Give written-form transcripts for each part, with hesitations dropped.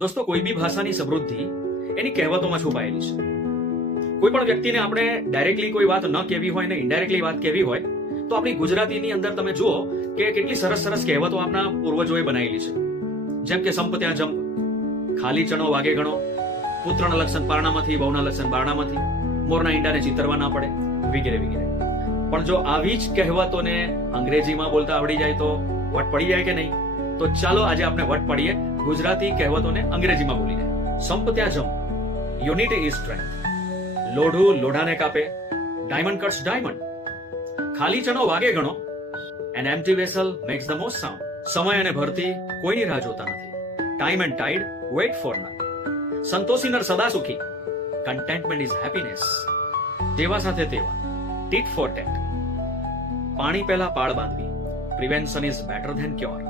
દોસ્તો, કોઈ બી ભાષાની સમૃદ્ધિ એની કહેવતોમાં છુપાયેલી છે. કોઈ પણ વ્યક્તિને આપણે ડાયરેક્ટલી કોઈ વાત ન કહેવી હોય ને ઇનડાયરેક્ટલી વાત કહેવી હોય તો આપણી ગુજરાતીની અંદર તમે જુઓ કે કેટલી સરસ સરસ કહેવતો આપણા પૂર્વજોએ બનાવેલી છે. જેમ કે સંપ ત્યાં જંપ, ખાલી ચણો વાગે ગણો, પુત્રના લક્ષણ પારણામાંથી, વહુના લક્ષણ બારણામાંથી, મોરના ઈંડાને ચિતરવા ના પડે, વગેરે વગેરે. પણ જો આવી જ કહેવતોને અંગ્રેજીમાં બોલતા આવડી જાય તો વટ પડી જાય કે નહીં? તો ચાલો આજે આપણે વટ પડીએ ગુજરાતી કહેવતોને અંગ્રેજીમાં બોલીને. સંપ ત્યાં જંપ, યુનિટી ઇઝ સ્ટ્રેન્થ, લોઢું લોઢાને કાપે, ડાયમંડ કટ્સ ડાયમંડ, ખાલી ચણો વાગે ગણો, an empty vessel makes the most sound. સમય અને ભરતી કોઈની રાહ જોતા નથી, time and tide wait for none. સંતોષી નર સદા સુખી, કન્ટેન્ટમેન્ટ ઇઝ હેપીનેસ. તેવા સાથે તેવા, ટીટ ફોર ટેટ, પાણી પહેલા પાળ બાંધવી, prevention is better than cure.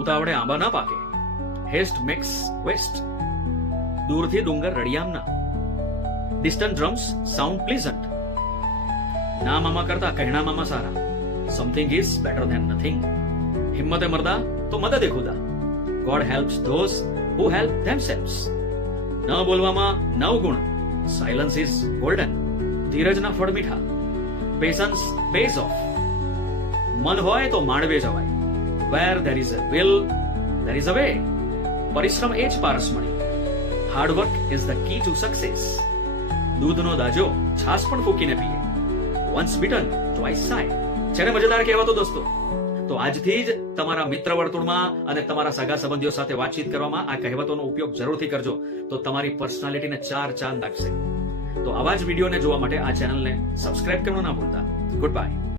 ઉતાવળે આંબા ના પાકે, હેસ્ટ મેક્સ વેસ્ટ. દૂરથી ડુંગર રળિયામના, ડિસ્ટન્ટ ડ્રમ્સ સાઉન્ડ પ્લીઝન્ટ. ના મામા કરતા કહેણા મામા સારા, something is better than nothing. હિંમતે મરદા તો મદદે ખુદા, God helps those who help themselves. ન બોલવામાં 9 ગુણ, સાયલન્સ ઇઝ ગોલ્ડન. ધીરજના ફળ મીઠા, પેશન્સ પેઝ ઓફ. મન હોય તો માંડવે જવાય, where there is a will there is a way. પરિશ્રમ એ જ પારસમણી, hard work is the key to success. દૂધનો દાજો છાસ પણ ફૂકીને પીએ, વન્સ બીટન ટ્વાઇસ સાય. છે ને મજેદાર કહેવાતો દોસ્તો? તો આજથી જ તમારા મિત્ર વર્તુળમાં અને તમારા સગા સંબંધીઓ સાથે વાતચીત કરવામાં આ કહેવતોનો ઉપયોગ જરૂરથી કરજો, તો તમારી પર્સનાલિટીને 4 ચાંદ લાગશે. તો આવા જ વિડીયોને જોવા માટે આ ચેનલને સબસ્ક્રાઇબ કરવાનું ના ભૂલતા. Good bye.